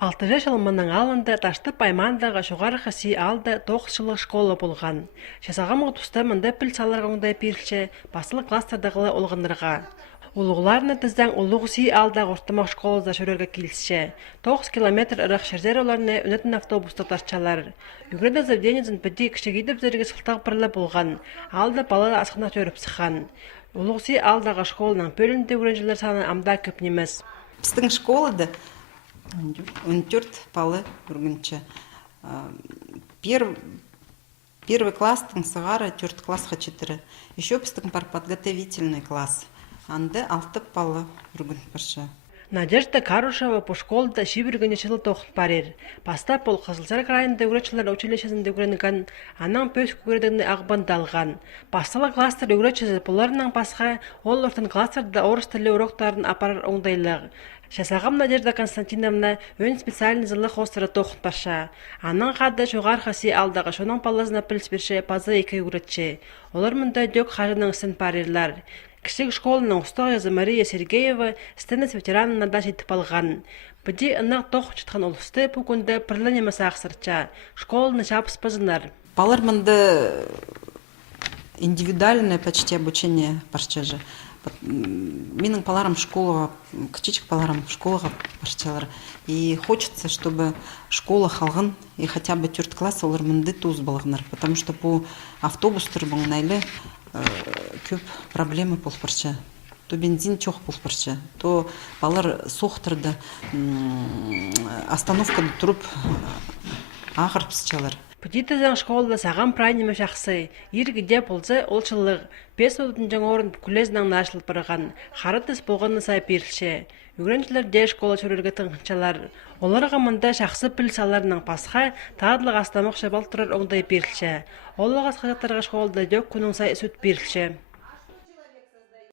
6 жаш алымының алында ташты паймандағы жоғары хasi алды 9 жылық школа болған. Жасағам отуста мында піл салырғыңдай пирші басылы кластардағылы олғындырға. Улуғларны тізден улуғси алдағы ортымақ школада шөрерге келісші. 9 километр ырық шерзер оларны өнетін автобуста тарчалар. Югреда завденезін біді кішігейдіп зерге сылтақ бірлі болған. Алды балады асқына төріп сыған. Улуғси алдағы школының бөлінде өренжілер саны амда көп неміз. Біздің школада 14 балы үргінші. Первый класстың сығары 4 классқа четірі. Еще біздің бар подготовительный класс. Анды 6 балы үргін бірші. Надежда Карушева по школда шибіргіне жылы тоқыт барер. Бастап ол Қызылжар крайында өречілер училищесінде өренген, анан пөс көрдігіне ағбанды алған. Басталы кластар өречесі бұларынан басқа, ол ортын кластарда орыс тілі уроктарын апарар оңдайлығы. Жасағам Надежда Константиновна өн специальный зылы хостыры тоқыт барша. Анан қады жоғар хasi алдағы шоның палазына пілсберші пазы екі өретші. Олар мұнда дөк қажының сын парерлар. Кішік школының ұстағызы Мария Сергеева стенес ветеранына да жетіп алған. Бұде ұнақ тоқ жұтқан олысты пүкінді пірліне масақсырча. Школыны шапыс пазынар. Балар мұнда индивидуальное почти обучение барча же. Менің паларым школаға, кичичек паларым школаға барчалар. И хочется, чтобы школа халғын и хотя бы 4 класс олар мұнды туз балығынар. Потому что по автобустар бұңнайлы көп проблемы бол барча. То бензин чоқ бол барча. То балар соқтырды остановкада тұрып ағырып сычалар. Пүдетізің школда саған прайнемі жақсы, ергіде болсы олшылық, 5 өтін жаң орын күлезінің нашылып бірған, қарытыс болғаны сай берілші. Үйреншілер де школа чөрерге тыңқыншалар. Оларға мұнда жақсы піл саларының пасқа тағдылық астамық шабал тұрар оңдай берілші. Олығы асқажаттарға школда дөк күнің сай сүт берілші.